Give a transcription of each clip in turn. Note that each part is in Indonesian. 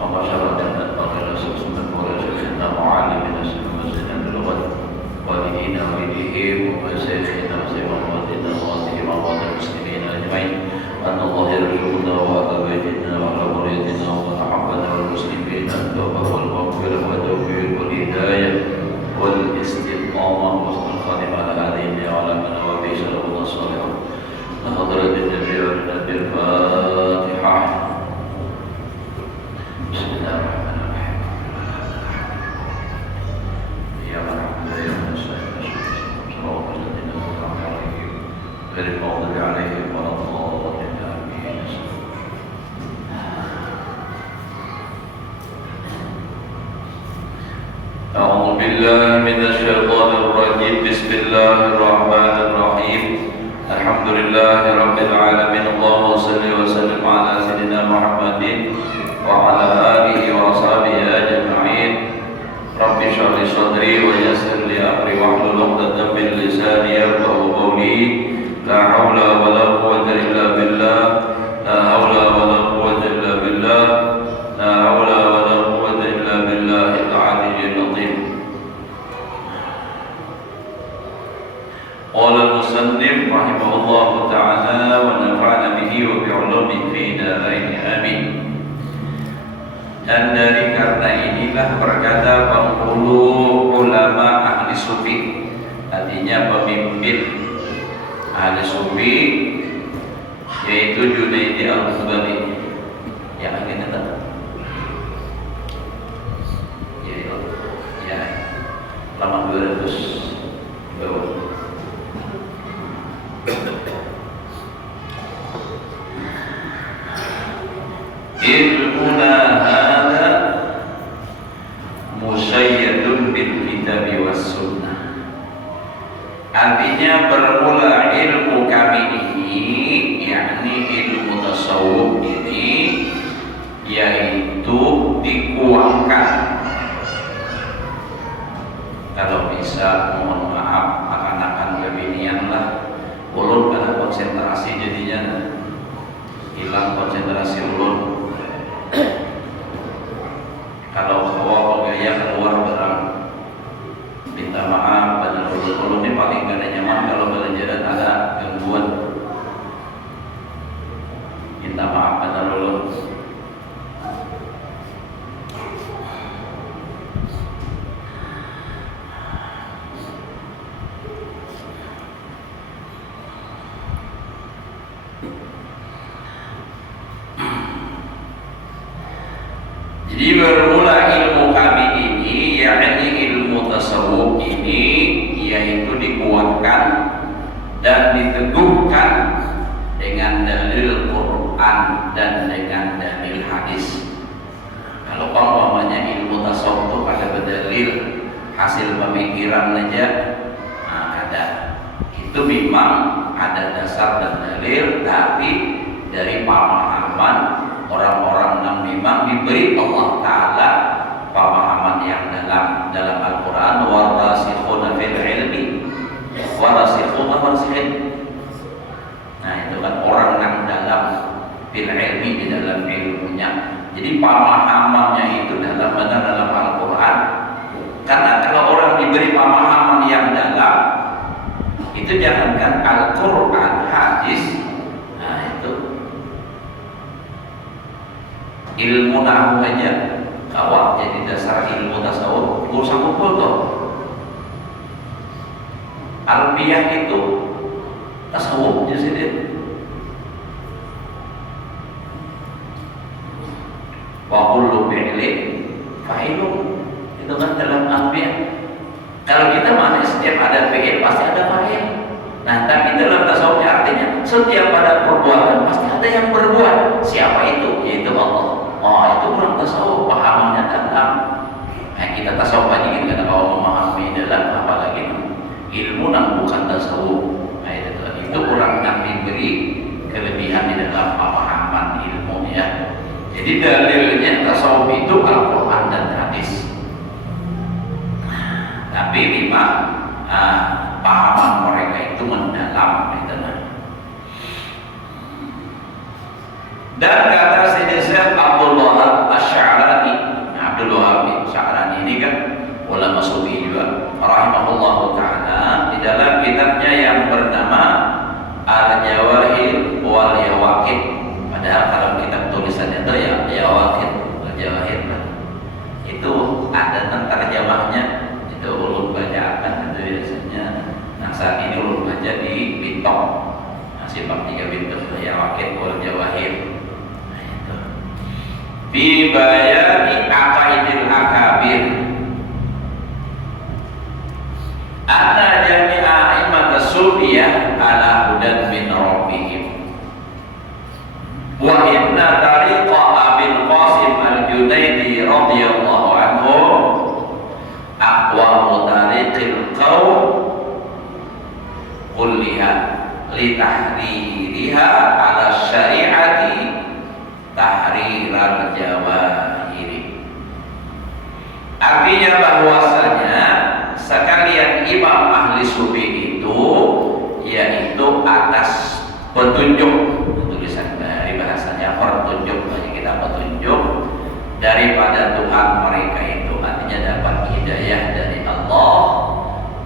وبشرة الفضل سبسمة ورزقنا وعالمنا سنوزنا بالغد والدينا والديهم ومساخنا وسيماناتنا واسهم وعلى المسلمين أجمعين أن الله يرزقنا وأبائنا وعلى مريدنا وأحبنا والمسلمين التوبة والمغفرة والتوفيق والهداية والاستقامة وحسن الخاتمة على هذه وعلى من وفي سلامنا الصالحة لحضرة النبي والنبي الفاتحة. بسم الله الرحمن الرحيم. يا مرحبا يا من نستعين صراط الذين أنعمت عليهم غير المغضوب عليهم ولا الضالين آمين. أعوذ بالله من الشيطان الرجيم. بسم الله الرحمن الرحيم. الحمد لله رب العالمين. اللهم صل وسلم على سيدنا محمد وعلى آله وصحبه أجمعين. رب اشرح لي صدري ويسر لي أمري واحلل عقدة من لساني يفقهوا قولي. لا حول ولا قوة إلا بالله. لا حول ولا قوة إلا بالله. لا حول ولا قوة إلا بالله العلي العظيم. قال المصنف رحمه الله تعالى ونفعنا به وبعلومه في دارين آمين. Dan dari karena inilah berkata penghulu ulama ahli sufi, artinya pemimpin ahli sufi, yaitu Junaidi al-Baghdadi. Yang akhirnya tak? Ya, lama 200 bawah. Ilmuna hada musayyadun bil kitab was sunnah. Artinya bermula ilmu kami ini, yakni ilmu tasawuf ini, yaitu dikuatkan. Kalau bisa mohon maaf akan kebinian lah, ulun pada konsentrasi jadinya hilang konsentrasi ulun. Kalau hawa gaya keluar barang, minta maaf pada ulun ini paling gak nyaman kalau belajaran ada gangguan. Minta maaf pada ulun. Jadi bermula ilmu kami ini, yakni ilmu tasawuf ini, yaitu dikuatkan dan diteguhkan dengan dalil Quran dan dengan dalil hadis. Kalau umpamanya ilmu tasawuf itu pada berdalil hasil pemikiran saja, ada. Itu memang ada dasar dan dalil, tapi dari pemahaman orang-orang yang memang diberi Allah Ta'ala pemahaman yang dalam Al-Quran. Warasikhuna fil ilmi warasikhuna warasihin. Nah itu kan orang yang dalam fil ilmi, di dalam ilmunya. Jadi pemahamannya itu dalam benar dalam Al-Quran. Karena kalau orang diberi pemahaman yang dalam, itu jangankan Al-Quran, hadis, ilmu nahu aja kawat jadi dasar ilmu tasawuf urusan kumpul tuh. Alfiyah itu tasawuf di sini. Wa kullu fi'lin fa'ilun, itu kan dalam alfiyah. Kalau kita mana setiap ada fi'il pasti ada fa'il. Nah, tapi dalam tasawuf artinya setiap ada perbuatan pasti ada yang berbuat. Siapa itu? Yaitu Allah. Oh, itu kurang tasawuf, pahamannya dalam. Nah, kita tasawuf aja gitu, karena kalau memahami dalam, apalagi ilmu yang bukan tasawuf. Nah, itu orang yang diberi kelebihan di dalam pemahaman ilmu ya. Jadi dalilnya tasawuf itu Al-Quran dan hadis. Tapi memang pahaman mereka itu mendalam gitu. Dan kata Sayyidina Syekh Abdullah Asy'arani Jawahir, Jawahir itu ada terjemahnya, itu ulun bacaan itu biasanya. Nah saat ini ulun baca di Bintang, masih bab 3 Bintang Jawahir wal Jawahir. Nah itu fi bayani aqaidil akabir anna jami'a imam as-sufiyah ala hudan min rabbihim wa inna tariqa Abil Qasim al-Junaidi radhiyallahu anhu aqwa tariqil qaum kulliha li tahririha ala syari'ati tahriral jawahiri. Artinya bahwasanya sekalian imam ahli sufi itu yaitu atas petunjuk, tulisan dari bahasanya petunjuk, banyak kita petunjuk daripada Tuhan mereka itu, artinya dapat hidayah dari Allah.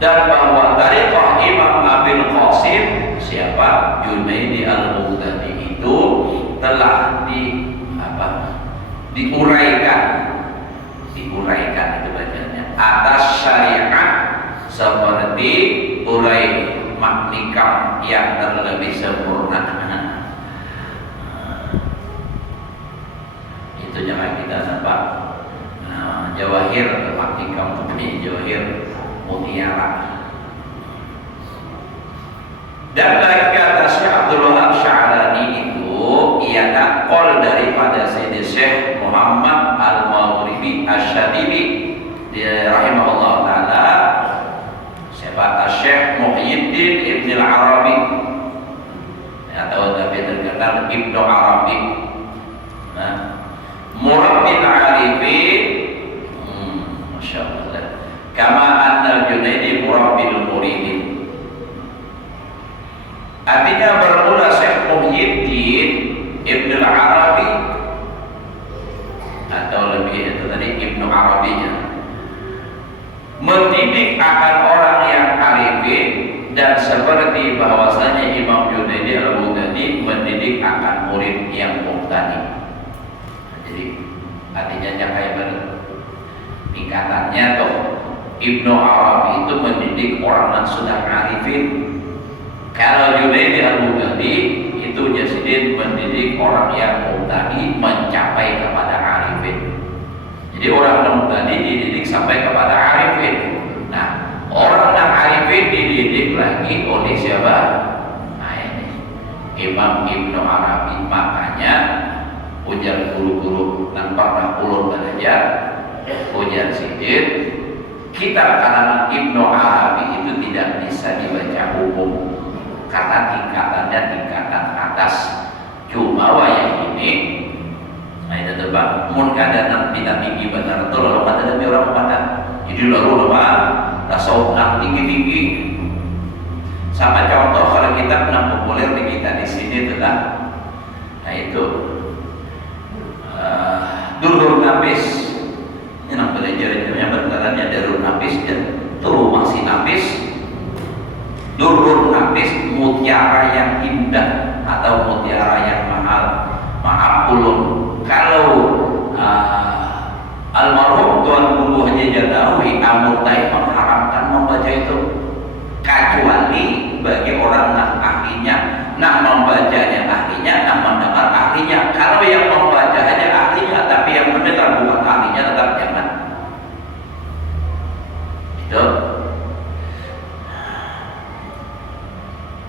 Dan bahwa tariqah Imam Abil Qasim siapa Junaidi al-Baghdadi itu telah diuraikan itu bacanya atas syariat seperti urai maknikam yang terlebih sempurna. Itu jangan kita nampak Jawahir atau maknikam ini Jawahir mutiara. Dan lagi kata Syekh Abdul Wahab Sya'rani itu ia nakol daripada Sayyid Syekh Muhammad Al-Maghribi Asy-Syadibi rahimahullah ta'ala, siapa Syekh Muhyiddin Ibn Al-Arabi atau tapi terkenal Ibnu Arabi. Nah, Murabbil Arifin, Masya Allah, kama anna Junaidi Murabbil Muridin. Artinya bermula Syekh Muhyiddin Ibn Al-Arabi atau lebih itu tadi Ibnu Arabinya mendidik akan orang yang arifin, dan seperti bahwasanya Imam Junaidi al-Baghdadi mendidik akan murid yang mubtadi. Jadi artinya kayak tingkatannya tuh Ibnu Arabi itu mendidik orang yang sudah arifin. Kalau Junaidi al-Baghdadi itu Jasidin mendidik orang yang mubtadi mencapai kepada arifin. Jadi orang mubtadi dididik sampai kepada arifin. Nah, orang yang arifin dididik lagi oleh siapa? Nah ini Imam Ibnu Arabi. Makanya ujar guru-guru yang pernah ulun belajar, ujar sidin, kitab karangan Ibnu Arabi itu tidak bisa dibaca umum karena tingkatannya tingkatan atas. Cuma wayang ini, nah itu tebak, mun kadang tidak tinggi benar itu lalu kata demi orang pada, jadi lalu apa? Tasawuf nang tinggi-tinggi. Sama contoh kalau kita pernah populer di kita di sini itulah, nah itu Durrun Nafis. Ini nang belajar itu yang bentaranya Durrun Nafis dan turu masih Nafis. Durrun Nafis, mutiara yang indah atau mutiara yang mahal. Maaf ulun, kalau almarhum Tuan Guru Haji Jadawi Amurtai mengharamkan membaca itu, kecuali bagi orang yang ahlinya, nak membacanya ahlinya, nak mendengar ahlinya. Kalau yang membaca hanya ahlinya, tapi yang mendengar bukan ahlinya, tetap jangan. Itu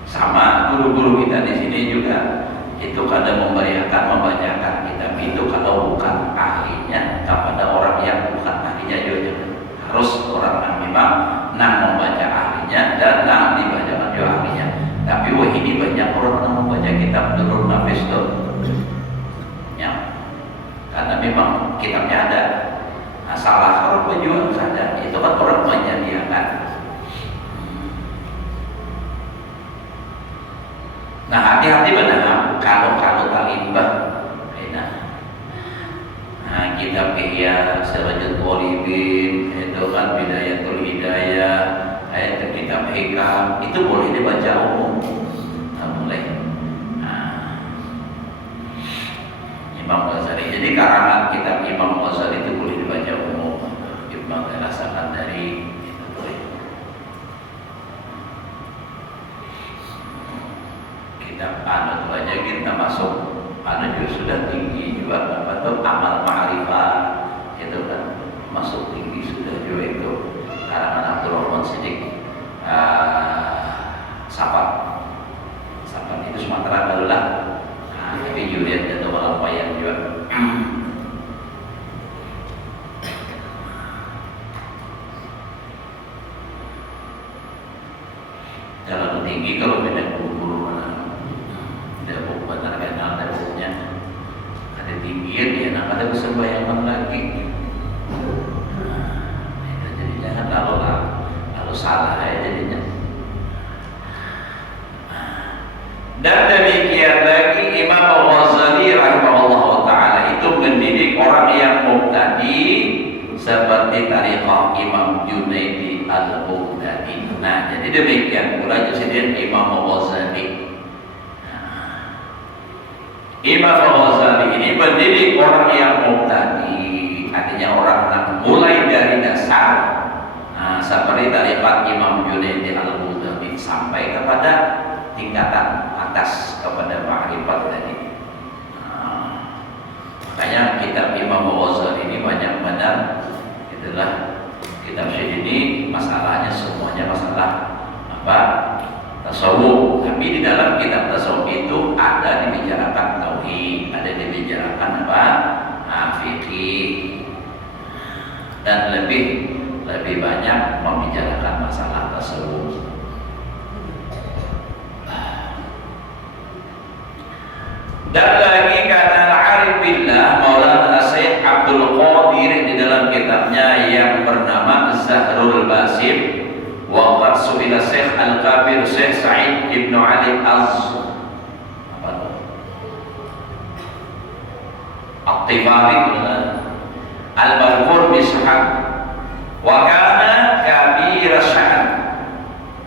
sama guru-guru kita di sini juga itu kadang membacakan kitab itu kalau bukan ahlinya kepada orang yang bukan ahlinya juga jangan. Harus orang yang memang nang membaca ahlinya dan nang dibacakan juga ahlinya. Tapi wah ini banyak orang yang membaca kitab Durrun Nafis itu ya, karena memang kitabnya ada. Nah, salah kalau pejuang saja itu kan orang menyediakan. Nah hati-hati benar kalau talimbah. Nah kitab Ihya Sirajul Qoribin itu kan Bidayatul Hidayah, itu kitab Hikam itu boleh dibaca umum, nggak boleh. Nah, Imam Ghazali. Jadi Jadi karangan kitab Imam Ghazali itu boleh dibaca umum, memang dirasakan dari kitab itu aja kita masuk, juga sudah tinggi juga, apa tuh amal ma'rifah itu kan masuk tinggi sudah juga itu karangan Abdul Rahman Siddiq Safar itu Sumatera kalau lah. Tapi Juliet dan Walau Wayang juga. Terlalu tinggi kalau beda guru mana, ada buku benar kenal ada bukunya, ada tinggian ya, nah ada bisa bayangan lagi. Itu jadinya kalau salah ya jadinya. Dan demikian lagi Imam Al-Ghazali rahimahullah ta'ala itu mendidik orang yang mubtadi seperti tariqah Imam Junaidi Al-Baghdadi. Nah, jadi demikian pula Justin Imam Al-Ghazali. Imam Al-Ghazali ini mendidik orang yang mubtadi, artinya orang yang mulai dari dasar, seperti tariqah Imam Junaidi Al-Baghdadi sampai kepada tingkatan atas kepada ma'rifat tadi. Makanya kitab Imam Ghazali ini banyak benar, itulah kitab ini masalahnya semuanya masalah apa? Tasawuf. Tapi di dalam kitab tasawuf itu ada dibicarakan tauhid, ada dibicarakan apa? Fikih, dan lebih banyak membicarakan masalah tasawuf. Dan lagi karena al-arif billah Maulana Syekh Abdul Qadir di dalam kitabnya yang bernama Zahrul Basim, wa qad su'ila Syekh Al-Kabir Syekh Sa'id Ibn Ali Al-Tifari Al-Barqur Bishaq wa kana kabir sya'an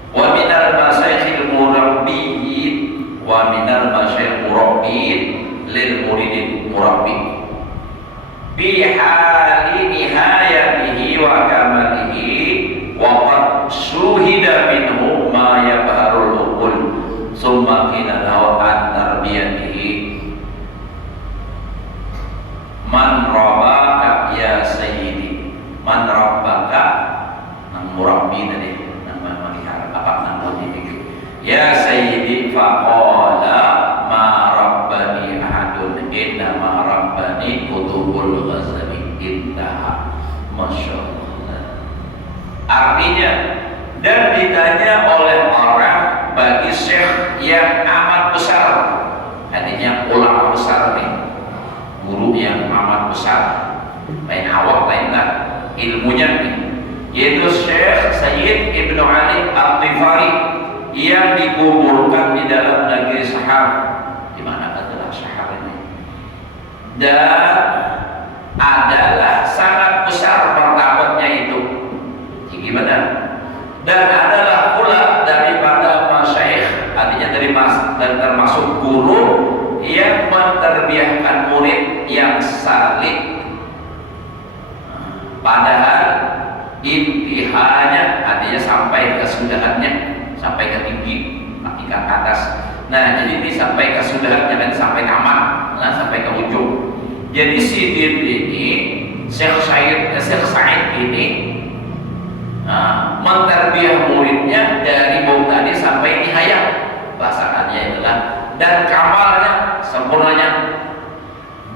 wa minal masyaykhil murabbiyin wa minal masyaykhil murabbiyin lil muridin murabbi bi hali nihayatihi wa kamalihi wa qad syuhida minhu ma yabharul uqul summa qila lahu an tarbiyatihi man rabbaka ya sayyidi, man rabbaka nang murabbi tadi nang melihara apa nang murabbi ya sayyidi faqala ma rabbani ahadun inna ma rabbani kutubul Ghazali intaha. Masya Allah. Artinya, dan ditanya oleh orang bagi syekh yang amat besar, artinya ulama besar nih, guru yang amat besar, lain awak lain lah ilmunya nih, yaitu Syekh Sayyid Ibnu Ali Al-Tifari yang dikuburkan di dalam negeri Sahar. Di mana adalah Sahar ini? Dan adalah sangat besar martabatnya itu, tinggi benar. Dan adalah pula daripada masyayikh, artinya dan termasuk guru yang menterbiahkan murid yang salih. Padahal intihanya, artinya sampai kesudahannya, sampai ke tinggi, tingkat atas. Nah, jadi ini sampai kesudahannya kan sampai tamat, nah sampai ke ujung. Jadi si Din ini, Syekh Said ini menterbiah muridnya dari tadi sampai nihayat, bahasannya itulah, dan kamalnya, sempurnanya,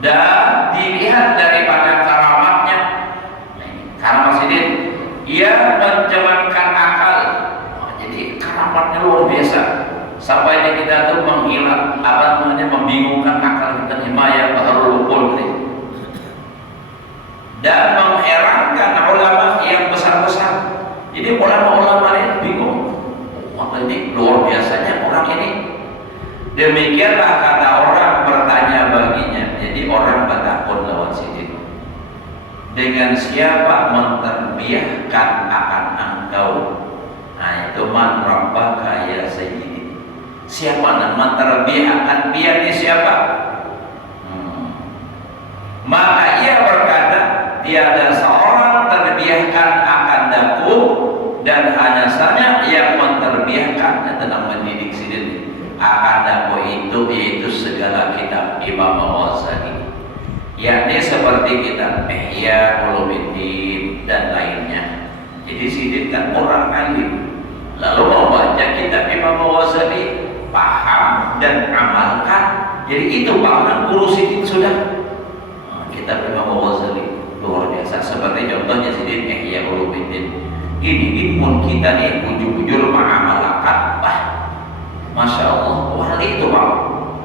dan dilihat daripada karamatnya. Karamat Sidin, ia menjalankan akal. Jadi karamatnya luar biasa, sampai kita tuh menghilang, membingungkan akal kita, himayah baharul uqul, dan mengherankan ulama yang besar-besar. Jadi ulama-ulama ini bingung, ini luar biasanya orang ini. Demikianlah kata orang bertanya baginya. Jadi orang bertakun lawan Sidin, dengan siapa menterbiahkan akan engkau? Nah itu man rabbaka ya sayyidi, siapa yang menterbiahkan dia ini siapa? Maka ia berkata, tiada seorang terbiahkan akan daku, dan hanya saja yang menterbiahkan tentang mendidik sendiri akan daku itu, yaitu segala kitab Imam Ghazali, yakni seperti kitab Ihya Ulumuddin dan lainnya. Jadi sidin kan orang alim, lalu membaca kitab Imam Ghazali, paham dan amalkan. Jadi itu paham guru sidin sudah. Kitab Imam Ghazali luar biasa. Seperti contohnya sidin Ihya Ulumuddin. Ini pun kita nih bujur-bujur mengamalkan, wah, masya Allah, wali itu pak,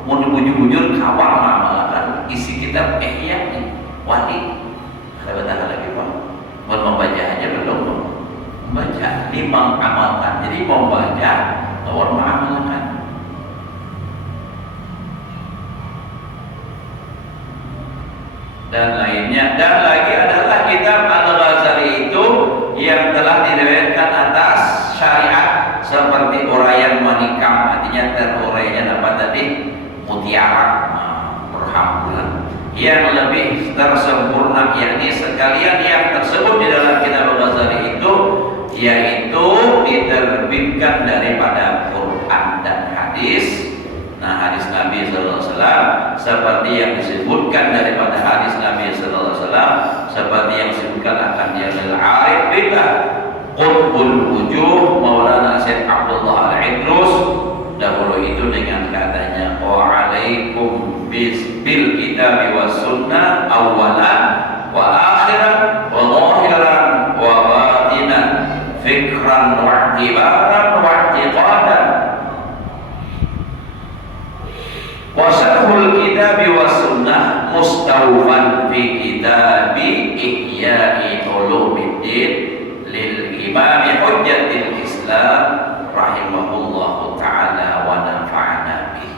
mau bujur-bujur kawal mengamalkan isi kitab Ihya nih, wali. Ada lagi pak, buat membaca aja belum, membaca, ini mengamalkan. Jadi membaca, atau mengamalkan. Dan lainnya. Dan lagi adalah kitab Al-Ghazali itu yang telah diriwayatkan atas syariat seperti uraian manikam, artinya terurainya apa tadi, mutiara, perhambulan yang lebih tersempurna, yakni sekalian yang tersebut di dalam kitab Al-Ghazali itu, yaitu diterbitkan daripada Quran dan hadis. Nah, hadis Nabi Sallallahu Alaihi Wasallam seperti yang disebutkan daripada hadis Nabi Sallallahu Alaihi Wasallam, seperti yang disebutkan akan Jalil Arif Billah Qutbul Wujuh Maulana Syekh Abdullah Al-Idrus, dahulu itu dengan katanya, wa alaikum bil kitab was sunnah awalan wa akhiran wa zahiran wa batinan fikran wa i'tibaran wa i'tiqadan wa syarhul kitab was sunnah mustawfan fi kitab Ihya Ulumuddin lil Imam Hujjatul Islam rahimahullahu ta'ala wa nafa'ana bih.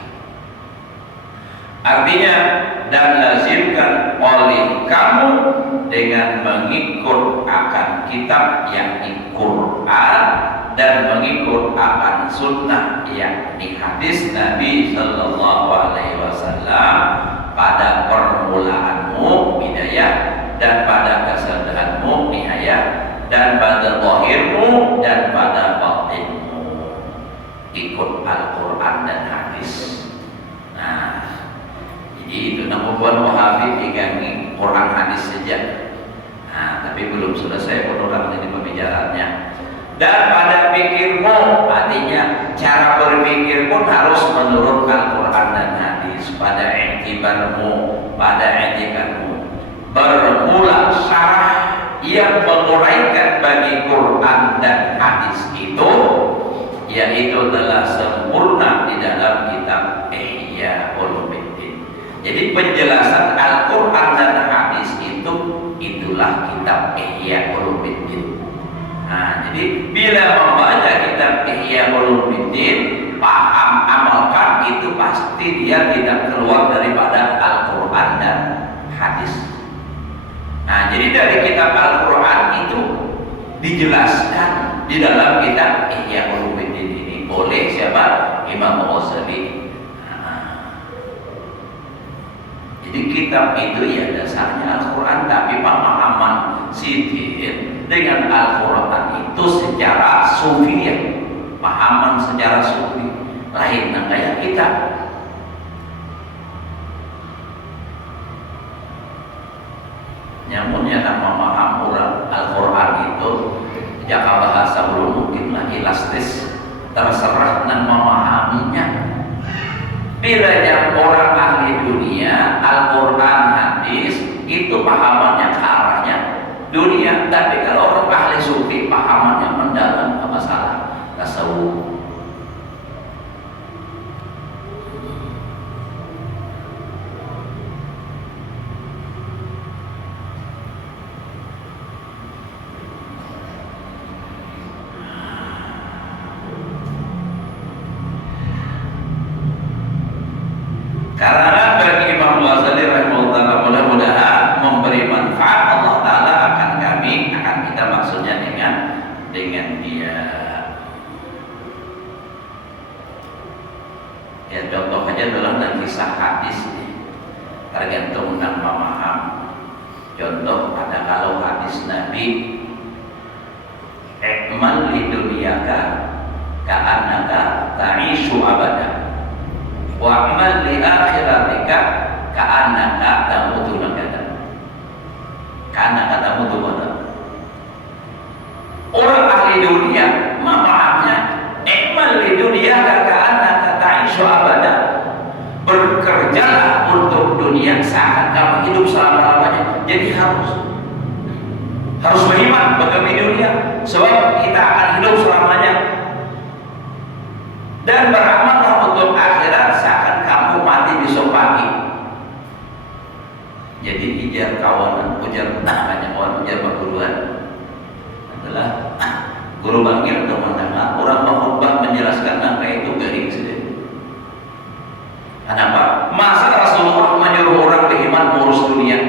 Artinya, dan lazimkan oleh kamu dengan mengikut akan kitab yakni Quran dan mengikut akan sunnah yakni hadis Nabi Sallallahu Alaihi Wasallam pada permulaanmu bidayah, dan pada kesadaranmu nihayah, dan pada zahirmu dan pada batinmu. Ikut Al-Quran dan hadis. Nah, jadi itu namanya Wahabi pegangi Quran hadis saja. Nah, tapi belum selesai penurunan ini pembicaraannya. Dan pada pikirmu, artinya cara berpikir pun harus menurut Al-Quran dan hadis. Pada iktibarmu, pada etikatmu, bermula syarah yang menguraikan bagi Quran dan hadis itu, yaitu telah sempurna di dalam kitab Ihya Ulumuddin. Jadi penjelasan Al-Quran dan hadis itu, itulah kitab Ihya Ulumuddin. Nah, jadi bila membaca kitab Ihya Ulumuddin, paham, amalkan, itu pasti dia tidak keluar daripada Al-Quran dan hadis. Nah, jadi dari kitab Al-Quran itu dijelaskan di dalam kitab Ihya Ulumuddin ini oleh siapa? Imam Ghazali. Jadi kitab itu ya dasarnya Al-Quran, tapi pemahaman sidin dengan Al-Quran itu secara sufi ya, pahaman secara sufi lain nah kayak kita. Nyamunnya nama memaham orang Al-Quran itu jaka bahasa belum mungkinlah elastis, terserah dan memahaminya. Bila yang orang ahli dunia Al-Quran hadis itu pahamannya ke arahnya dunia, tapi kalau orang ahli sufi pahamannya mendalam ke masalah tasawuf. Karena bagi Imam Ghazali rahimahullah mudah-mudahan memberi manfaat Allah Ta'ala akan kami, akan kita maksudnya dengan dia. Ya contoh aja adalah kisah hadis, tergantung dan memaham. Contoh ada kalau hadis Nabi, "Ikmal li dunyaka ka'annaka ta'ishu abada, wa amal li akhiratika ka'annaka tamutu magada." Ka'annaka tamutu magada. Orang ahli dunia memahaminya, "Ikmal li dunyaka ka'annaka ta'ishu abada." Bekerjalah untuk dunia seakan kamu hidup selama-lamanya. Jadi harus beriman bagi dunia, sebab kita akan hidup selamanya. Dan beramallah untuk akhirat seakan kamu mati besok pagi. Jadi ujar kawan, ujar banyak orang, ujar perguruan adalah guru panggil teman-teman orang khutbah menjelaskan angka itu garing saja. Kenapa? Masa Rasulullah menyuruh orang beriman mengurus dunia?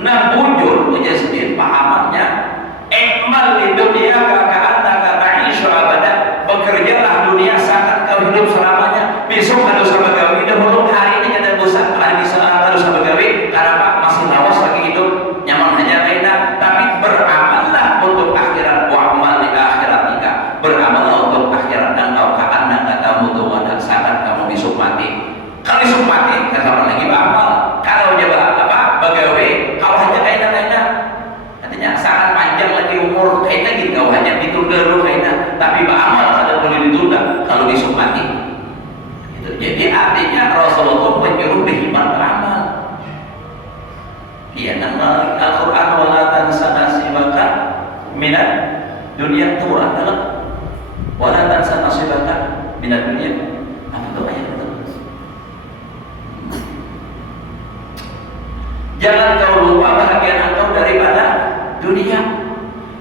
Nah, bujur aja sendiri pahamannya. Ikmal di dunia ka'annaka ta'ishu abada. Bekerjalah dunia seakan kau hidup selamanya. Besok harus begawi, dahulu hari ini ada dosa, hari ini harus begawi. Karena masih lawas lagi hidup, nyaman hanya kaidah. Tapi beramallah untuk akhirat, wa amal li akhiratika. Beramallah untuk akhirat dan kau ka'annaka tamutu wa seakan kamu besok mati. Kalau besok mati, kenapa lagi beramal? Kalau dia begawi, kau hanya kaidah. Artinya sangat panjang lagi umur kaidah gitu, kau hanya ditunda dulu kaidah. Tapi beramal kada boleh ditunda kalau besok mati. Gitu. Jadi artinya Rasulullah menyuruh beriman beramal. Iya, nama Al-Quran wala tansa nasibaka minat dunia itu adalah wala tansa nasibaka minat dunia. Apa itu ayat itu? Jangan kau lupa bahagian engkau daripada dunia.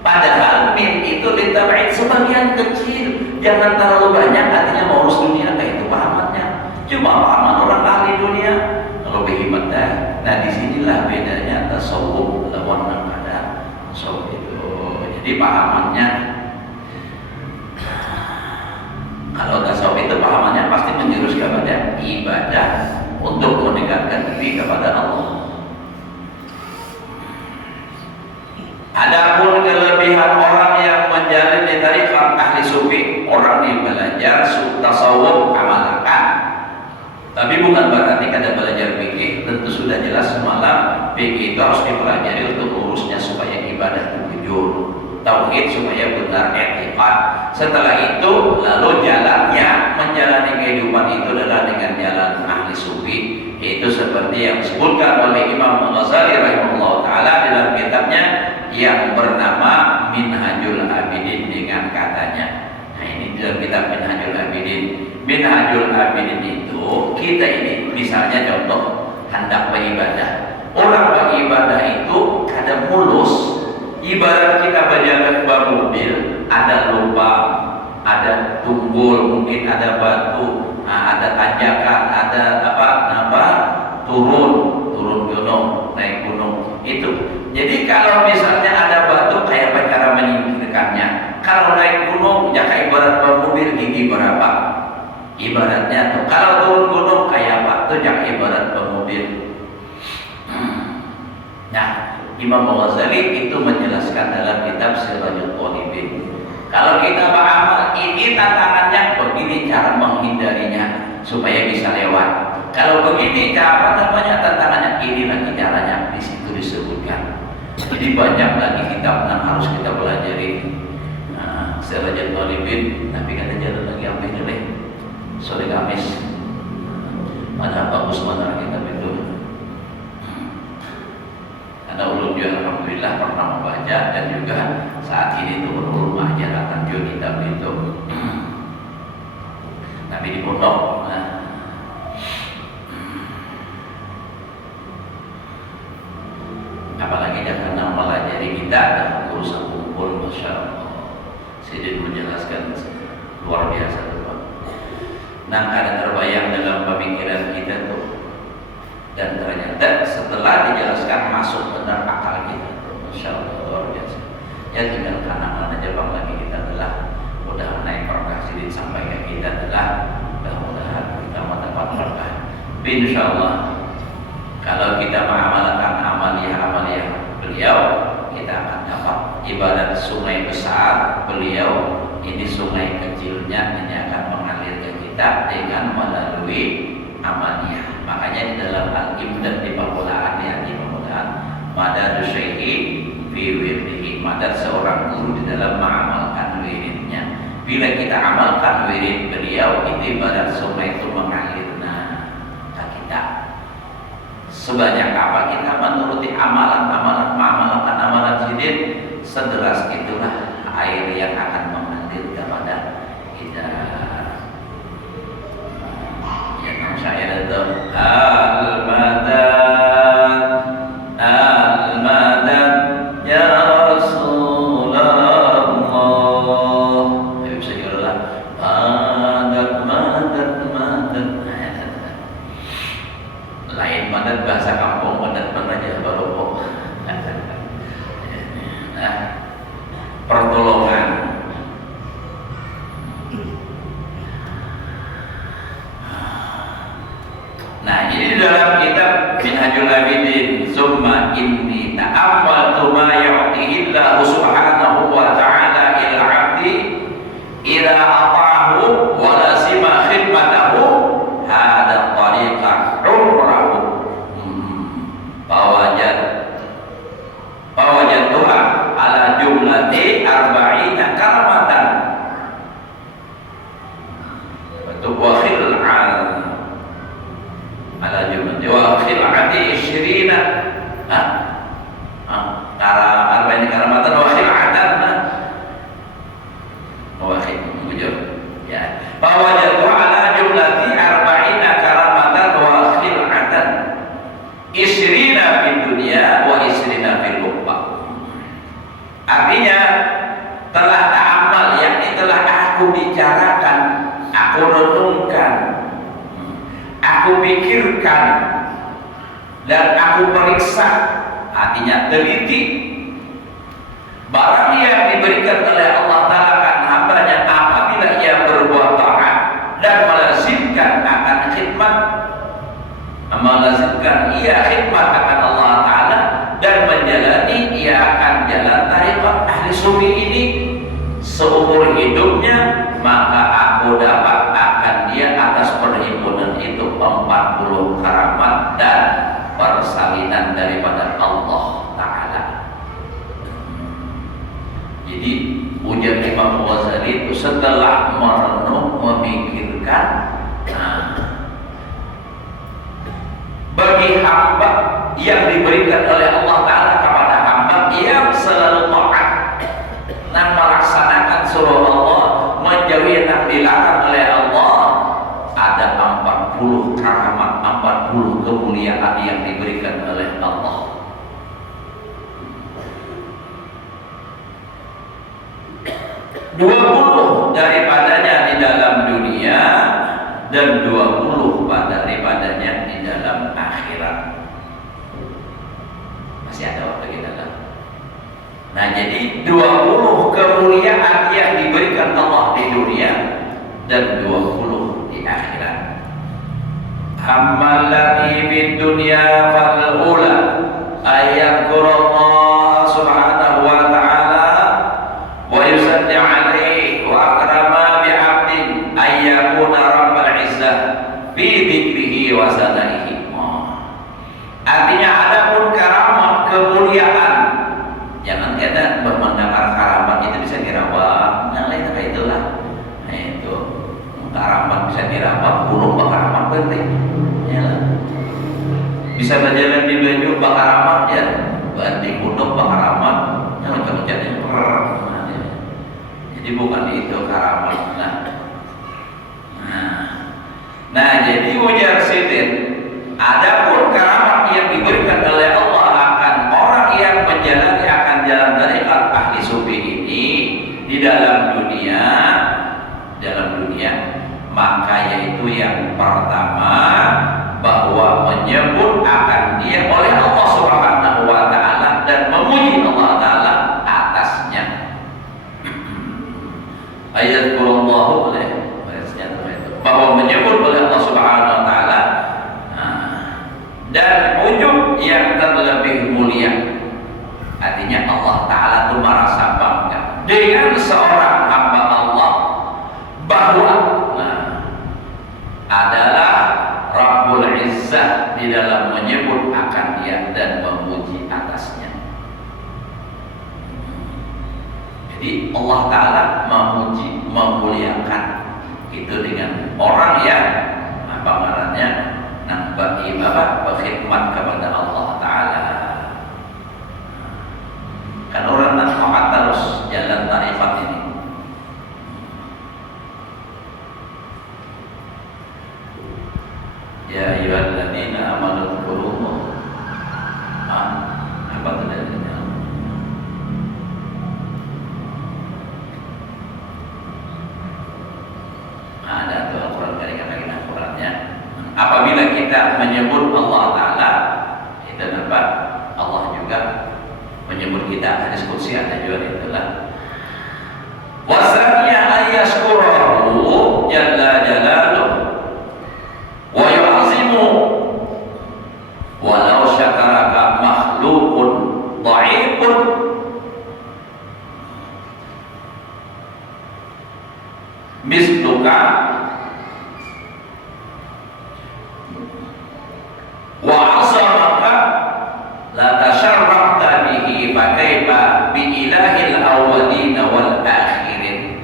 Padahal min itu ditambahin sebagian kecil, jangan terlalu banyak. Artinya mau urus dunia, kayak itu pahamannya. Cuma pahaman orang ahli dunia kalau berhemat dah. Nah disinilah bedanya tasawuf lawan ada tasawuf itu. Jadi pahamannya, kalau tasawuf itu pahamannya pasti menjurus kepada ibadah untuk mendekatkan diri kepada Allah. Adapun kelebihan orang yang menjalani tarekat ahli sufi, orang yang belajar tasawuf amalkan. Tapi bukan berarti kada belajar fikih. Tentu sudah jelas semalam fikih itu harus dipelajari untuk urusnya supaya ibadah terwujud, tauhid supaya benar i'tiqad. Setelah itu lalu jalannya menjalani kehidupan itu adalah dengan jalan ahli sufi. Itu seperti yang disebutkan oleh Imam Al-Ghazali rahimahullah taala dalam kitabnya yang bernama Minhajul Abidin dengan katanya. Nah ini dalam kitab Minhajul Abidin. Minhajul Abidin itu kita ini misalnya contoh hendak beribadah. Orang beribadah itu kadang mulus. Ibarat kita berjalan mobil, ada lubang, ada tunggul, mungkin ada batu, ada tanjakan, ada turun gunung, naik gunung itu. Jadi kalau misalnya ada batu, kayak apa cara menyingkirkannya? Kalau naik gunung, ya kayak ibarat mobil gigi berapa? Ibaratnya tuh. Kalau turun gunung kayak apa? Tuh yang ibarat mobil. Nah, Imam Al-Ghazali itu menjelaskan dalam kitab Sirajul Talibin. Kalau kita beramal, ini tantangannya begini cara menghindarinya supaya bisa lewat. Kalau begini tantangannya ini lagi caranya, di situ disebutkan. Jadi banyak lagi kitab yang harus kita pelajari. Nah, Sirajul Talibin, tapi kata jalan lagi apa ini leh? Sore Kamis. Mana bagus mana kitab itu? Ada ulun juga alhamdulillah pernah membaca dan juga saat ini itu ulun ajaratan juga kitab itu. Tapi di pondok. Apalagi karena mempelajari kita dan urusan kumpul, masya Allah. Sidin menjelaskan luar biasa tuh. Nah, ada terbayang dalam pemikiran kita tuh. Dan ternyata setelah dijelaskan masuk benar akal kita, masya Allah luar biasa. Ya tinggal kanan aja bang lagi kita adalah mudah naik berkah Sidin sampai ke kita adalah mudah-mudahan kita mendapat berkah. Insya Allah kalau kita mengamalkan amaliyah ibarat sungai besar, beliau ini sungai kecilnya ini akan mengalir ke kita dengan melalui amaliyah. Makanya di dalam al-imdad di permulaan ya, di permulaan madad syai'i fi wirdihi, madad seorang guru di dalam mengamalkan wiridnya. Bila kita amalkan wirid beliau, itu ibarat sungai itu mengalir ke kita. Sebanyak apa kita menuruti amalan sidin, sederas itulah air yang akan mengalir kepada kita. Yang syair itu al-madad ya Rasulullah. Bisa diulang. Madad. Lain madad bahasa kampung, madad aja baru kok. Nah, pertolongan. Nah, ini di dalam kitab Minhajul Abidin, summa inni ta'awwaltu ma yu'tihi Allah subhanahu wa ta'ala ila 'abdi ila ata'ahu wa lazima khidmatahu hada tariqa umrahu fawajadtuha ala jumlati arba'ina karamatan wa khil'an ala jumlati wa khil'ati 20 arba'ina karamatan wa khil'atan wa khil'an ya fawajadtuha ala jumlati arba'ina karamatan wa khil'atan 20 fid dunya wa 20 fil ukhra. Artinya telah ta'amal, yakni telah aku bicarakan, aku renungkan, aku pikirkan, dan aku periksa, artinya teliti barang yang diberikan oleh Allah Ta'ala kan hambanya apabila ia berbuat taat dan melazimkan akan khidmat, melazimkan ia khidmat akan Allah Ta'ala dan menjalani ia akan jalan tariqat ahli sufi ini seumur hidupnya, maka aku dapat akan dia atas perhimpunan itu 40 karamat dan persalinan daripada Allah Ta'ala. Jadi ujar Imam Ghazali itu setelah merenung, memikirkan, bagi hamba yang diberikan oleh Allah Ta'ala kepada hamba yang selalu taat dan melaksanakan suruh Allah, menjauhi yang dilarang oleh Allah, ada 40 karamat, 40 kemuliaan yang diberikan oleh Allah. Dua 20 daripadanya di dalam dunia dan 20 daripadanya di dalam akhirat. Masih ada waktu kita kan? Nah, jadi 20 kemuliaan yang diberikan Allah di dunia dan 20 di akhirat. Ammal ladzi fid dunya fal ula ayakullah subhanahu wa ta'ala wa yusalli alaihi wa akrama bi 'abdin ayyakuna rabbal izzah fi dzikrihi wa sanaihi. Artinya adapun karamat kemuliaan, jangan kita mendengar karamat itu bisa dirawat, nah lain kayak itulah. Nah itu karamat bisa dirawat, burung bakaramat penting, ya lah. Bisa berjalan di baju bakaramat ya, di gunung bakaramat, yang hujan-hujannya jadi bukan itu karamat. Nah jadi ujar Sidin, adapun karamat yang diberikan oleh Allah akan orang yang menjalani akan jalan tariqat ahli sufi ini di dalam dunia, maka yaitu yang pertama bahwa menyebut akan dia oleh Allah Subhanahu wa ta'ala dan memuji Allah Ta'ala atasnya. Ayat Qur'anullahu bahwa menyebut oleh Allah Subhanahu wa ta'ala Jadi Allah Ta'ala memuji, memuliakan itu dengan orang yang apa namanya beribadah, berkhidmat kepada Allah Ta'ala. Kan orang nak taat terus jalan tarikat ini. Ya ayyuhalladzina amanu dzkurullah. Apa tandanya? Ada tuh Al-Quran kali-kali Al-Qurannya. Apabila kita menyebut Allah Ta'ala, itu dapat Allah juga menyebut kita. Hadis qudsi ada juga itulah. Wasaniya ayaskurahu jalla jalaluhu wa yu'azimu walau syakaraka makhlukun dha'ifun misluka wa asamaka la tasharrafta bihi fa kaifa bi ilahil awwalin wal akhirin.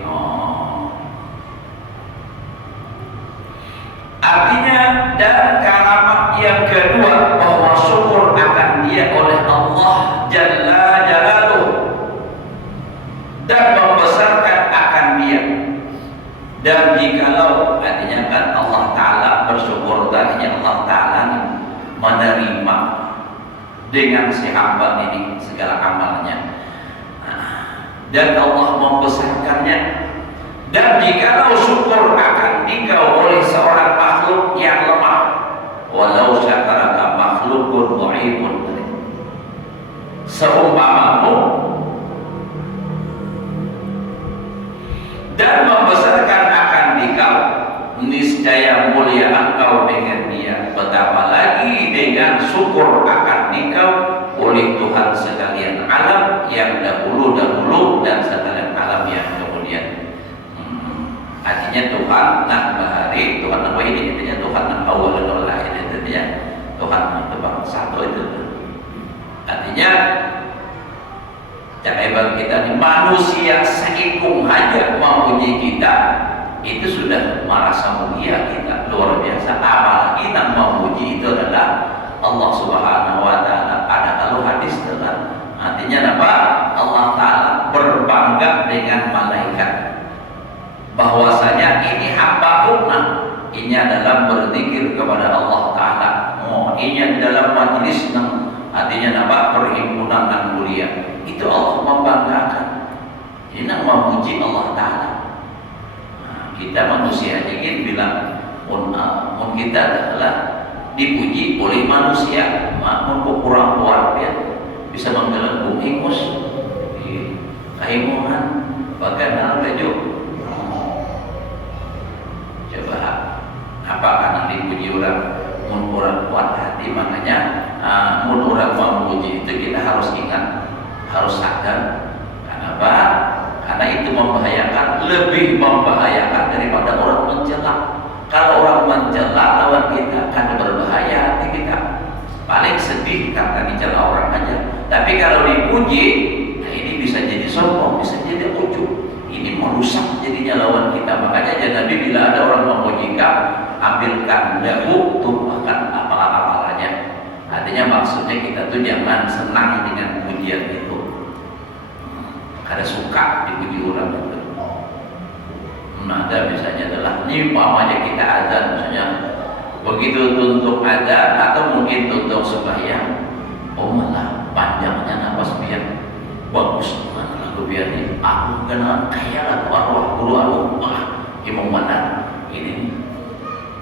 Artinya, dan karamat yang kedua bahwa syukur akan dia oleh Allah Jalla Jalaluh dan membesarkan akan dia. Dan jikalau artinya kan Allah Ta'ala bersyukur, tadinya Allah Ta'ala menerima dengan si hamba ini segala amalnya, dan Allah membesarkannya. Dan jikalau syukur akan dikau oleh seorang makhluk yang lemah, walau syakaraka makhlukun dhaifun, seumpamamu dan membesarkan akan dikau, niscaya mulia engkau dengan dia. Betapa lagi dengan syukur akan dikau oleh Tuhan sekalian alam yang dahulu dan sekalian alam yang kemudian. Artinya Tuhan nak bahari, Tuhan nak ini, artinya Tuhan nak awal dan akhir, artinya Tuhan Tuhan satu itu. Artinya cara kita ini manusia seikung hanya memuji kita, itu sudah merasa mulia kita luar biasa. Apalagi nak memuji itu adalah Allah Subhanahu Wa Taala. Ada kalau hadis dengan artinya apa? Allah Taala berbangga dengan malaikat, bahwasanya ini hambaku, ini adalah berzikir kepada Allah Ta'ala. Ini dalam majlis, artinya apa? Perhimpunan yang mulia. Itu Allah membanggakan. Ini memuji Allah Ta'ala. Kita manusia ingin bilang, kita adalah dipuji oleh manusia. Mampu kurang kuat ya, bisa menggelembung ingus, kaimuhan, bahkan dalam baju. Coba apa karena dipuji orang, orang kuat hati, makanya orang memuji itu kita harus ingat, harus sadar. Kenapa? Karena itu membahayakan, lebih membahayakan daripada orang mencela. Kalau orang mencela lawan kita akan berbahaya hati kita. Paling sedih karena dicela orang aja. Tapi kalau dipuji, nah ini bisa jadi sombong, bisa jadi ujub. Ini merusak jadinya lawan kita. Makanya Nabi bila ada orang memuji kamu, ambilkan dahu, tumpahkan amal-amalannya. Artinya maksudnya kita tuh jangan senang dengan pujian itu. Kada suka dipuji orang itu. Ada misalnya adalah ini umpamanya kita azan, misalnya begitu tutup azan atau mungkin tutup sembahyang, oh malah panjangnya nafas biar bagus mana lagu biar ini aku kena kayak lagu arwah guru arwah imam mana ini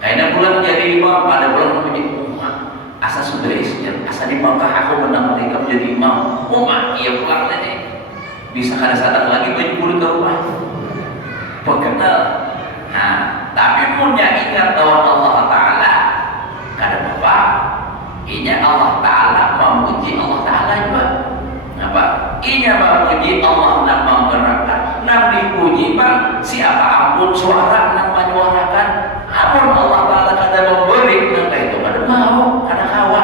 kayaknya bulan jadi imam, pada bulan menjadi umat asa sudah isinya asa di Makkah aku menang mereka menjadi imam umat iya pulang ini bisa kada sadar lagi baju kulit ke rumah berkenal. Nah tapi punya ingat bahwa Allah Ta'ala kada apa inya Allah Ta'ala memuji Allah Ta'ala juga apa inya memuji Allah nak menggerakkan nak dipuji bang siapa ampun suara nak menyuarakan ampun Allah Ta'ala kada memberi nak itu kada mau kada kawa.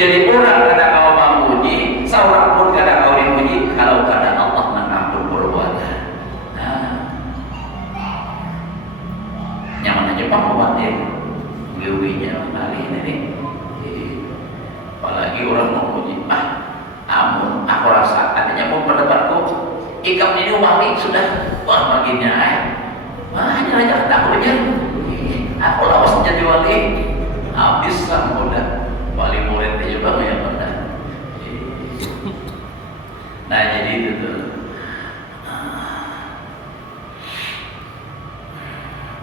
Jadi orang kada kawa memuji seorang pun kada kawa dipuji kalau kada Allah nak ampun perbuatan. wali sudah bagiannya banyak aja tahunya. Aku lawas jadi wali habis sama udah wali murid juga yang benar. Nah jadi itu tuh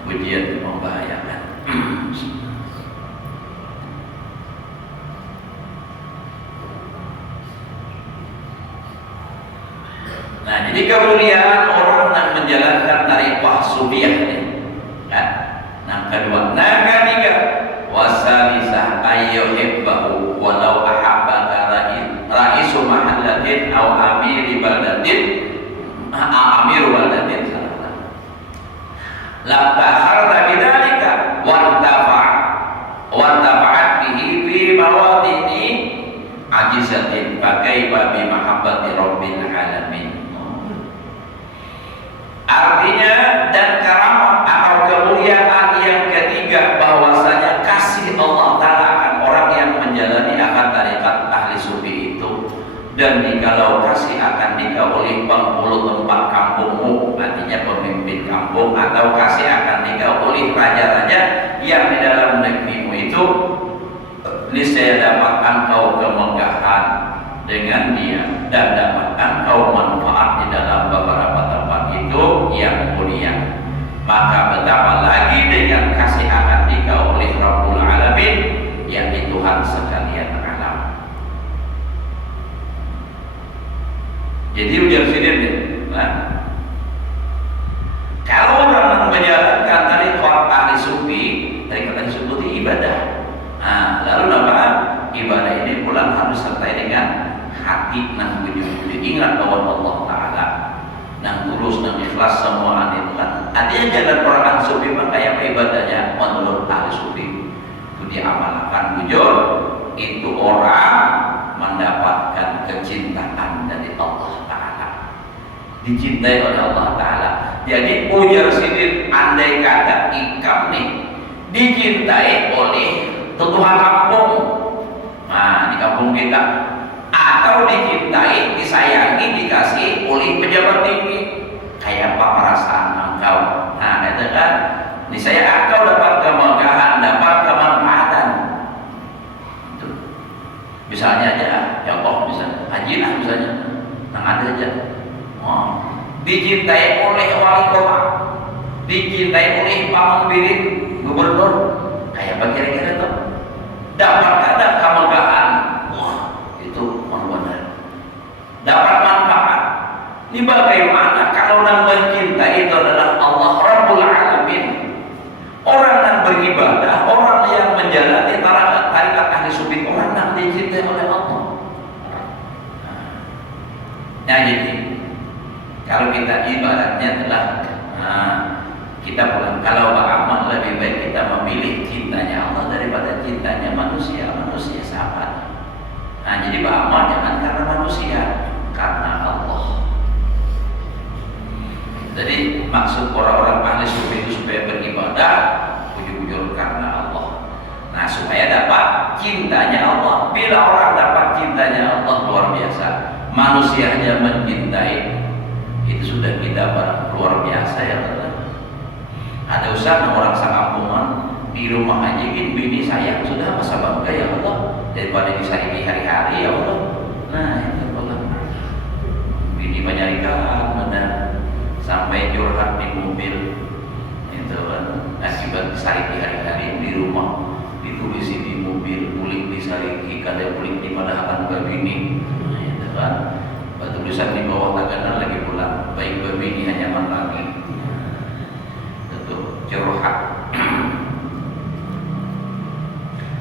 ujian membahayakan. Nah jadi kemuliaan orang yang menjalankan tariqah sufiah ini kan. Nah kedua, nah ketiga wasalisah ayyuhibbahu walau ahabbaka ra'isu mahallatin aw amiri baldatin amiru baldatin salah lam taharda bidzalika wantafa'at bihi fi mawadini ajizatin fakaifa bi mahabbati rabbil alamin. Artinya dan karamah atau kemuliaan yang ketiga bahwasanya kasih Allah Ta'ala akan orang yang menjalani akan tarikat ahli sufi itu. Dan jikalau kasih akan dikawali penghulu tempat kampungmu, artinya pemimpin kampung, atau kasih akan dikawali raja-raja yang di dalam negerimu itu, niscaya dapat engkau kemegahan dengan dia dan dapat engkau manfaat di dalam beberapa tempat itu yang mulia. Maka betapa lagi dengan kasih akan dikau oleh Rabbul Alamin, yakni Tuhan sekalian alam. Jadi ujar sidir nah, kalau orang menjalankan tariqat ahli sufi, tariqat ahli sufi itu ibadah. Nah, lalu nama ibadah ini pulang harus sertai dengan hati nang bujur ingat bahwa Allah Ta'ala nang tulus nang ikhlas semua itu kan. Artinya jalan orang sufi mah kayak ibadahnya menurut ahli sufi itu diamalkan bujur, itu orang mendapatkan kecintaan dari Allah Ta'ala, dicintai oleh Allah Ta'ala. Jadi ujar sidin andai kata ikam nih dicintai oleh tuhan kampung, nah di kampung kita, atau dicintai, disayangi, dikasih oleh pejabat tinggi, kayak apa perasaan engkau? Nah itu kan, niscaya engkau dapat kemegahan, dapat kemanfaatan. Misalnya aja, contoh misalnya haji lah misalnya, nang ada aja, dicintai oleh wali kota, dicintai oleh pemimpin gubernur, kayak apa kira-kira tuh? Dapat kadang kemegahan, itu benar. Dapat manfaat. Ini bagaimana kalau yang mencintai itu adalah Allah Rabbul Alamin, orang yang beribadah, orang yang menjalani tarikat ahli sufi, orang yang dicintai oleh Allah. Nah jadi kalau kita ibaratnya adalah kita pulang, kalau beramal lebih baik kita memilih cintanya Allah daripada cintanya manusia sahabat. Nah jadi beramal jangan karena manusia, karena Allah. Jadi maksud orang-orang ahli sufi itu supaya beribadah bujur-bujur karena Allah. Nah supaya dapat cintanya Allah. Bila orang dapat cintanya Allah luar biasa, manusia hanya mencintai, itu sudah kita luar biasa ya Allah. Ada usaha orang sekampungan di rumah aja gini, bini sayang sudah masa bangga ya Allah daripada disayangi hari-hari ya Allah. Nah itu Allah, bini menyarikan benar sampai curhat di mobil itu kan, akibat disariki hari-hari di rumah, ditulis di mobil kulit disariki kada kulit di padahal babini. Nah itu kan, tulisan di bawah tagana lagi pulang baik babini hanya lagi curhat.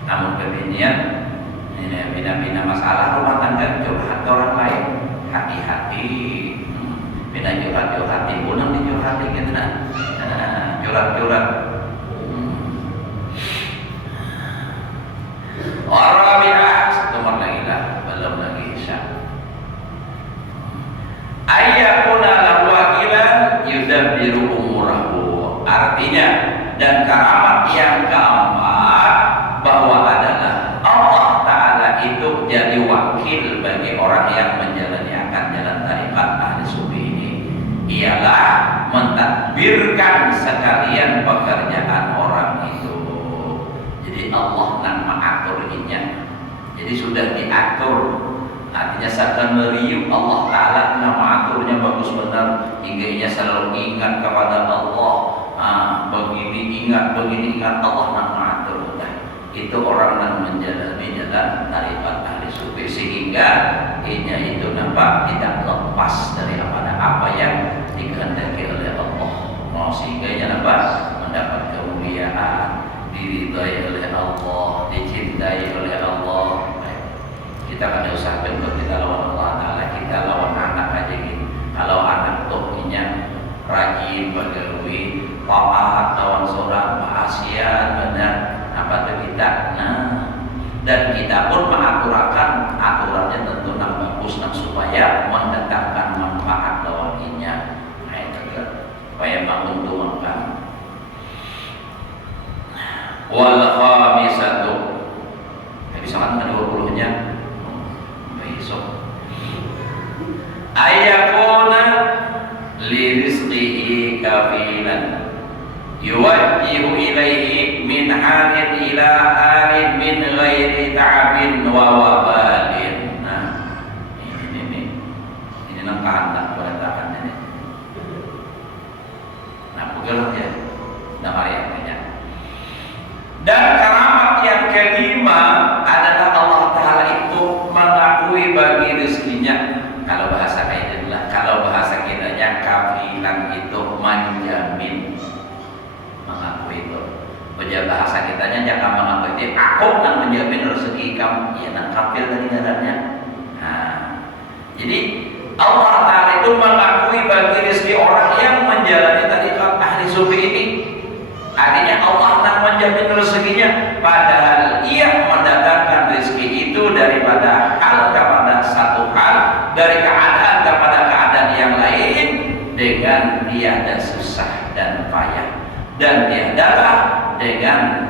Namun kebinian bina masalah rumah tangga curhat ke orang lain, hati-hati. Bina curhat ibu nanti curhat gitu nah, curhat. Arabiah nomor lagi lah, belum lagi isya. Ayyakuna lahu wakilan yudabbiru umurahu. Artinya dan karamat yang keempat bahwa adalah Allah Ta'ala itu jadi wakil bagi orang yang menjalani akan jalan tarikat ahli sufi ini. ialah mentadbirkan sekalian pekerjaan orang itu. Jadi Allah yang mengaturnya. Jadi sudah diatur. Artinya seakan meriuk Allah Ta'ala yang mengaturnya bagus benar hingga ia selalu ingat kepada Allah. Begini ingat Allah yang mengatur. Itu orang yang menjalani jalan tarikat ahli sufi sehingga inya itu nampak tidak lepas dari apa yang dikehendaki oleh Allah. Sehingga ia nampak mendapat kemuliaan, diridhai oleh Allah, dicintai oleh Allah. Kita kan usah contoh kita lawan Allah Ta'ala, kita lawan anak aja gitu. Kalau anak tuh inya rajin bagawi, taat, lawan sholat, maksiat, benar apa tuh kita. Dan kita pun mengaturakan aturannya tentu yang bagus supaya mendatangkan manfaat lawan inya. Supaya menguntungkan. Wal khamisatu. Bisa kan 20-nya besok. Ayakuna li rizqihi kafilan yuwajjihu ilaihi min halin ila halin min ghairi ta'abin wa wabalin. Nah, ini nangkahan beratakan ini. Nah, bukan ya. Nama ayatnya. Dan keramat yang kelima adalah Allah Ta'ala itu mengakui bagi rezekinya. Kalau bahasa kaidahnya, kalau bahasa kitanya kafilan itu menjamin. Mengakui itu. Baca bahasa kitanya jangan mengakui itu. Aku yang menjamin rezeki kamu. Ya, dan kafir tadi dalamnya. Nah, jadi Allah Ta'ala itu mengakui bagi rezeki orang yang menjalani tarikat ahli sufi ini. Artinya Allah yang menjamin rezekinya, padahal ia mendatangkan rezeki itu daripada hal kepada satu hal, dari keadaan kepada keadaan yang lain, dengan tiada susah dan payah, dan tiadalah dengan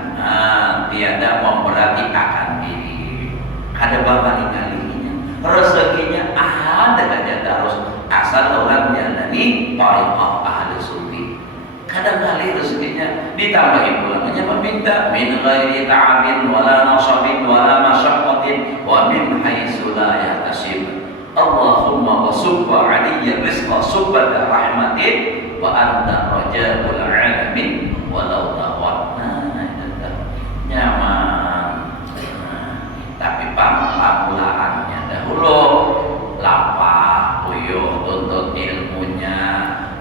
tiada memberati akan diri. Ada kalinya rezekinya ada aja terus, asal orang jalani tariqah ahli sufi. Kadang kali rezekinya ditambahin pulangannya meminta min ghairi ta'abin wala nasabin wala masyaqqatin wa min haitsu la yahtasib. Allahumma wasubba 'alayya rizqa subbata rahmatin wa anta raja'ul 'alamin walau tawakkalna nyaman. Tapi pamulaannya dahulu lapah uyuh tuntut ilmunya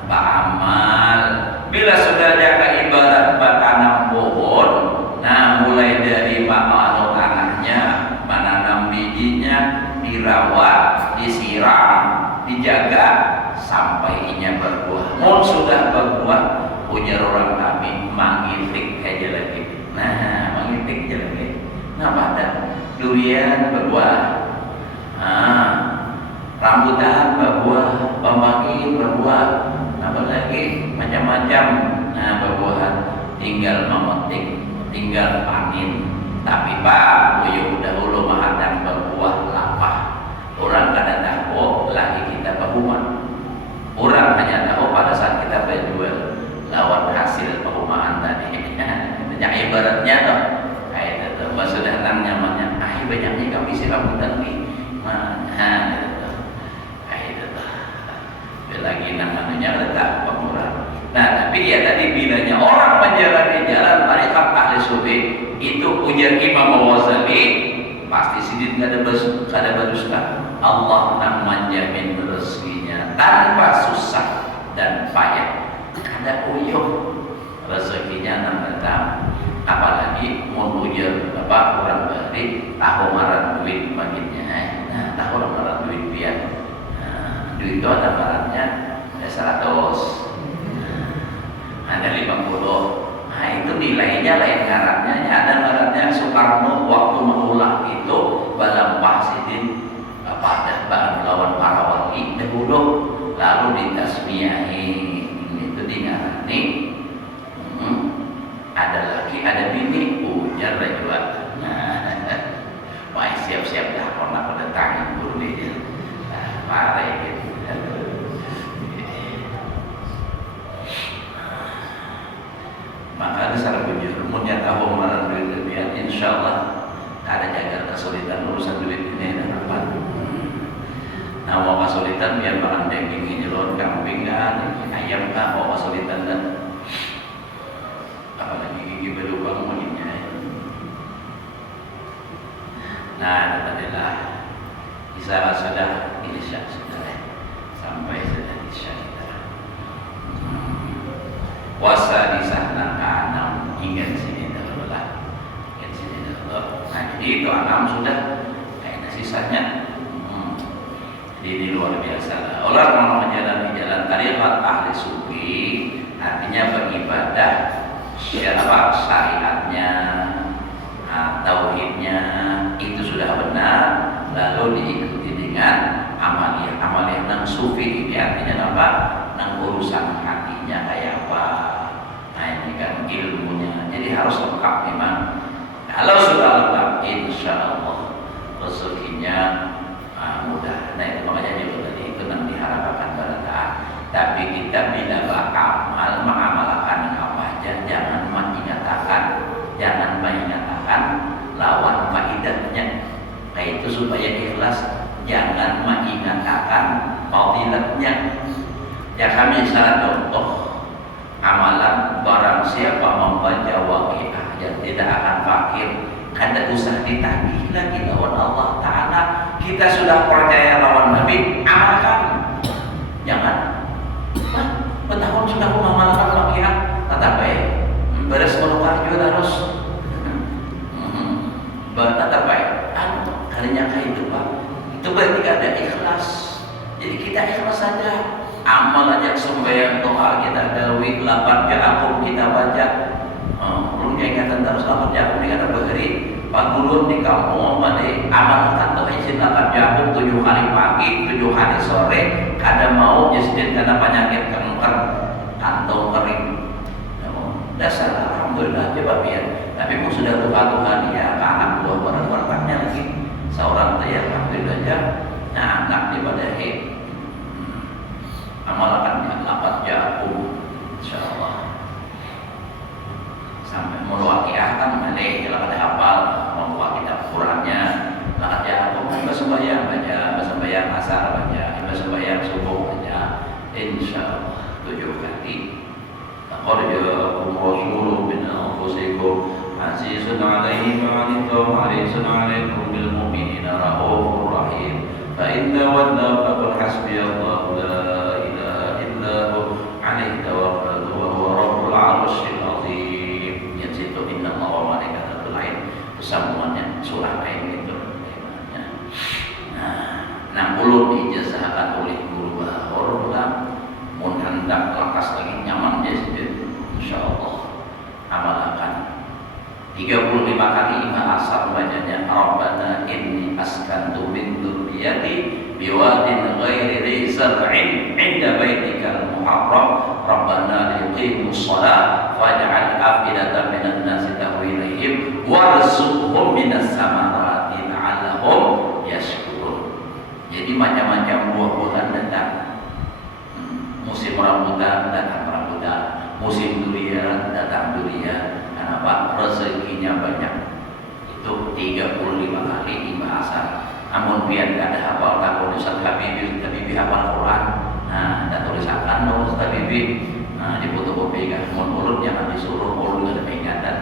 beramal. Bila sudah jaga ibadat tanam pohon, nah mulai dari menanam tanahnya, menanam bijinya, dirawat, disiram, dijaga sampai inya berbuah. Mau sudah berbuah, ujar orang kami mangitik aja lagi. Nah, mangitik aja lagi. Nah, pada durian berbuah, rambutan berbuah, pembangkit berbuah. Apa lagi macam-macam berbuahan, tinggal memetik, tinggal panen. Tapi Pak, buyung dahulu mahadang berbuah lapah. Orang kada tahu lagi kita berumah. Orang hanya tahu pada saat kita berjual lawan hasil perumahan tadi. Banyak ibaratnya toh. Kayak itu, sudah datang nyamannya. Banyaknya kami si rambutan nih. Lagi namanya letak pemurah. Nah, tapi ya tadi bilanya orang menjalani jalan tarikat ahli sufi itu ujar Imam Ghazali pasti sidin kada berdusta. Allah yang menjamin rezekinya tanpa susah dan payah. Kada uyuh rezekinya nang datang. Apalagi mau ujar bapak orang balik tahu marah duit baginya. Nah, tahu marah duit biar. Duit itu ada baratnya ada 100, ada 50. Nah itu nilainya lain ngarannya. Ada ngarannya Soekarno waktu mengulang itu balempah sidin pada bahan lawan para wali dahulu, lalu ditasmiahi itu dingarani. Ada lagi ada bini ujar juga. Nah, siap-siap dah pernah datang dulu dia. Parah gitu. kesulitan biar makan daging jeron kambing kan, ayam kan, bawa kesulitan dan apalagi gigi berlubang mulutnya. Nah, itu adalah Isya sudah Isya sudah sampai sudah Isya kita. Puasa di sana enam hingga sini dahulu lah, hingga sini dahulu. Nah, jadi itu enam sudah, kayak sisanya. Jadi ini luar biasa lah. Orang mau menjalani jalan tariqat ahli sufi, artinya beribadah siapa syariatnya, tauhidnya itu sudah benar, lalu diikuti dengan amaliyah nang sufi ini artinya apa? Nang urusan hatinya kayak apa? Nah ini kan ilmunya, jadi harus lengkap memang. Kalau sudah lengkap, insya Allah rezekinya mudah. Nah itu makanya juga tadi itu nang diharapkan barangkali. Tapi kita bila beramal mengamalkan apa aja, jangan mengingatkan lawan faedahnya. Nah itu supaya ikhlas, jangan mengingatkan fadilatnya. Ya kami salah contoh amalan barang siapa membaca waqiah yang tidak akan fakir, kada usah ditagih lagi lawan Allah Ta'ala. Kita sudah percaya lawan Nabi, amalkan. Jangan bertahun sudah aku mengamalkan waqiah, tetapi beres menukar juga harus tetap baik. Kalinya kehidupan itu berarti ada ikhlas. Jadi kita ikhlas saja. Amal aja sembahyang doa kita gawi 8 jam kita baca. Belum ingatan terus 8 jam ini kata beri pagulun di kampung mana amalkan doa izin 8 jam 7 kali pagi 7 kali sore. Kada mau jadi karena penyakit kanker kantong kering. Dasar alhamdulillah coba biar. Tapi mau sudah Tuhan ya anak buah barang-barangnya lagi. Seorang itu yang alhamdulillah aja anak daripada amalkan 8 jam insyaallah sampai mau waqiah kan malih kalau ada hafal mau kitab Qurannya lah ya mau sembahyang asar baca sembahyang subuh baca insyaallah 7 kali. Laqad ja'akum rasulun min anfusikum azizun 'alaihi ma 'anittum harisun 'alaikum bil mu'minina raufur rahim. Fa in tawallaw faqul hasbiyallahu la ilaha illa hu 'alaihi tawakkaltu wa huwa rabbul 'arsyil 'azim. Yang situ innallaha wa malaikatahu lain semuanya surah lain itu. Nah, 60 diijazahkan oleh guru bahor mun hendak lekas lagi nyaman dia sendiri insyaallah amalkan 35 kali asal bacanya Rabbana inni askantu min dzurriyyati biwadin ghairi dzi zar'in 'inda baitikal muharram Rabbana liqimus shalah faj'al afidatan minan nasi tahwi ilaihim warzuqhum minas samarati la'allahum yashkurun. Jadi macam-macam buah-buahan datang. Musim rambutan datang rambutan, musim durian datang durian. Kenapa? Rezekinya banyak. Itu 35 kali dibahasa. Namun biar tidak ada hafal takut Ustaz Habibie hafal Quran. Nah, ada tulisakan dong Ustaz Habibie. Nah, di fotokopi kan, mulut jangan disuruh mulut ada peringatan.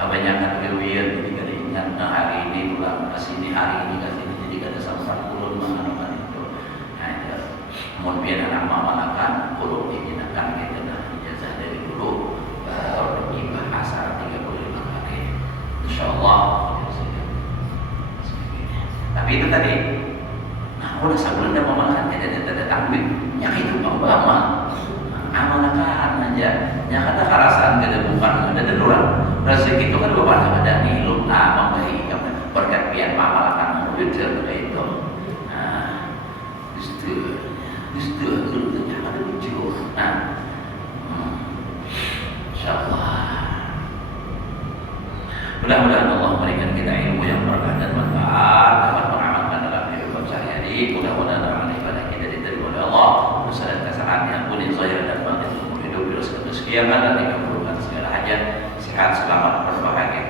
Kebanyakan kewian jadi kada ingat. Nah, hari ini pulang ke sini, hari ini ke sini, jadi kada sampai 40 menganukan itu. Nah, itu. Namun biar anak mamalakan, kulo diminakan gitu nah ijazah dari dulu baru ibah asar 35 kali insyaallah. Tapi itu tadi nah udah sebelum dia mamalakan tidak tanggung ya itu bama amalkan aja ya kata karasan kada bukan ada darurat rezeki itu kan beban ada nih lu membaik berkat pian mamalakan wujud itu. Nah itu ada lucu. Nah, insyaallah. Mudah-mudahan Allah memberikan kita ilmu yang berkah dan manfaat, dapat mengamalkan dalam hidup sehari-hari. Mudah-mudahan amal ibadah kita diterima oleh Allah. Dosa dan kesalahan yang pun zahir dan batin seumur hidup, dosa dan kesekian dan dikabulkan segala hajat, sehat, selamat, berbahagia.